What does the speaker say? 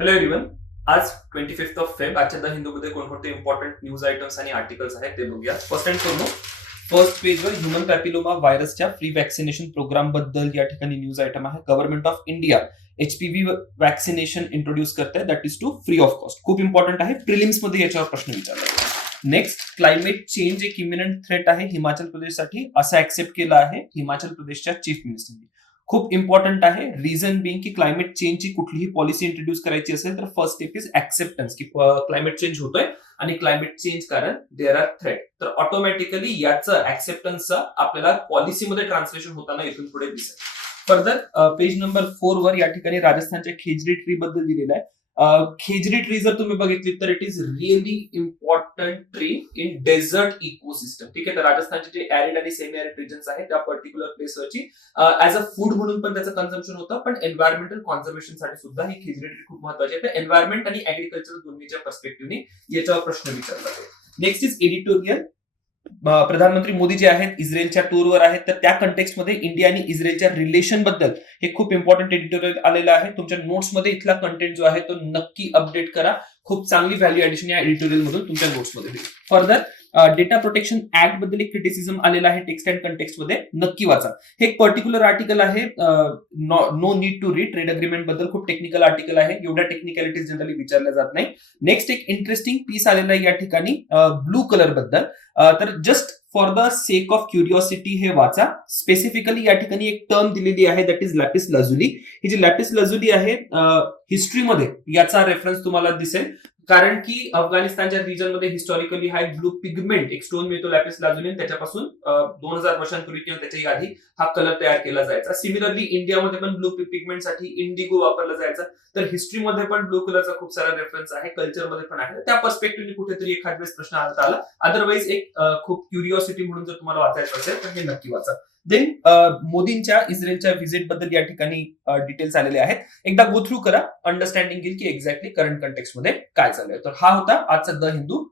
Hello everyone. आज 25 of Feb. आजच्या the हिंदूमध्ये कोणकोणते इम्पॉर्टंट न्यूज आयटम्स आणि आर्टिकल्स आहेत ते बघूया. फर्स्ट अँड फॉरमोस्ट फर्स्ट पेजवर ह्युमन पॅपिलोमा व्हायरसच्या फ्री वॅक्सिनेशन प्रोग्राम बद्दल या ठिकाणी न्यूज आयटम आहे. Government of India HPV vaccination introduce करते, that is to free of cost. खूप इम्पॉर्टंट आहे, प्रिलिम्स मध्ये याच्यावर प्रश्न विचारला. नेक्स्ट, क्लायमेट चेंज एक इमिनंट थ्रेट आहे हिमाचल प्रदेशसाठी, असं ऍक्सेप्ट केलं आहे हिमाचल प्रदेशच्या चीफ मिनिस्टरनी. खूप इम्पॉर्टंट आहे, रिझन बिंग की क्लायमेट चेंजची कुठलीही पॉलिसी इंट्रोड्यूस करायची असेल तर फर्स्ट स्टेप इज ऍक्सेप्टन्स की क्लायमेट चेंज होतोय आणि क्लायमेट चेंज कारण देअर आर थ्रेट. तर ऑटोमॅटिकली याचं ऍक्सेप्टन्सचं आपल्याला पॉलिसीमध्ये ट्रान्सलेशन होताना इथून पुढे दिसेल. फर्दर पेज नंबर 4 वर या ठिकाणी राजस्थानच्या खेजरी ट्री बद्दल दिलेलं आहे. खेजरी ट्री जर तुम्ही बघितली तर it is really important tree in desert ecosystem. ठीक आहे, तर राजस्थानचे जे ऍरिड आणि सेमी ऍरिड रिजन्स आहेत त्या पर्टिक्युलर प्लेसवरची ऍज अ फूड म्हणून पण त्याचं कन्झम्पशन होतं, पण एन्व्हायरमेंटल कॉन्झर्वेशन साठी सुद्धा ही खेजरी ट्री खूप महत्वाची आहे. तर एन्व्हायरमेंट आणि ऍग्रिकल्चर दोन्हीच्या पर्स्पेक्टिव्हने याच्यावर प्रश्न विचारला जातो. Next is editorial. प्रधानमंत्री मोदी जे आहेत इस्रायलच्या टूरवर आहेत, तर त्या कंटेक्स्टमध्ये इंडिया आणि इस्रायलच्या रिलेशन बद्दल हे खूप इम्पॉर्टंट एडिटोरियल आलेलं आहे. तुमच्या नोट्समध्ये इथला कंटेंट जो आहे तो नक्की अपडेट करा. खूप चांगली व्हॅल्यू ऍडिशन या एडिटोरियल मधून तुमच्या नोट्समध्ये होईल. फर्दर डेटा प्रोटेक्शन ऍक्ट बद्दल एक क्रिटिसिझम आलेला आहे टेक्स्ट अँड कंटेक्स्ट मध्ये, नक्की वाचा. हे एक पर्टिक्युलर आर्टिकल आहे, no need to read. Trade agreement बद्दल खूप टेक्निकल आर्टिकल आहे, एवढ्या टेक्निकॅलिटीज जनरली विचारल्या जात नाही. नेक्स्ट एक इंटरेस्टिंग पीस आलेला आहे या ठिकाणी ब्लू कलर बद्दल. तर just for the sake of curiosity हे वाचा. स्पेसिफिकली या ठिकाणी एक टर्म दिलेली आहे, दॅट इज लॅपिस लजुली. ही जी लॅपिस लजुली आहे हिस्ट्रीमध्ये याचा रेफरन्स तुम्हाला दिसेल, कारण की अफगाणिस्तानच्या रिजन मध्ये हिस्टॉरिकली हा एक ब्लू पिगमेंट एक स्टोन मिळतो लॅपिस लाजुली, त्याच्यापासून 2000 वर्षांपूर्वी किंवा त्याच्याही आधी हा कलर तयार केला जायचा. सिमिलरली इंडियामध्ये पण ब्लू पिगमेंट साठी इंडिगो वापरला जायचा. तर हिस्ट्रीमध्ये पण ब्लू कलरचा खूप सारा रेफरन्स आहे, कल्चरमध्ये पण आहे. त्या पर्स्पेक्टिव्हने कुठेतरी एखाद वेळेस प्रश्न आला. अदरवाईज एक खूप क्युरिओसिटी म्हणून जर तुम्हाला वाचायचं असेल तर हे नक्की वाचा. देन मोदींच्या इस्रायलच्या व्हिजिट बद्दल या ठिकाणी डिटेल्स आलेले आहेत. एकदा गो थ्रू करा, अंडरस्टँडिंग येईल की एक्झॅक्टली करंट कंटेक्स्ट मध्ये काय चालू आहे. तर हा होता आजचा द हिंदू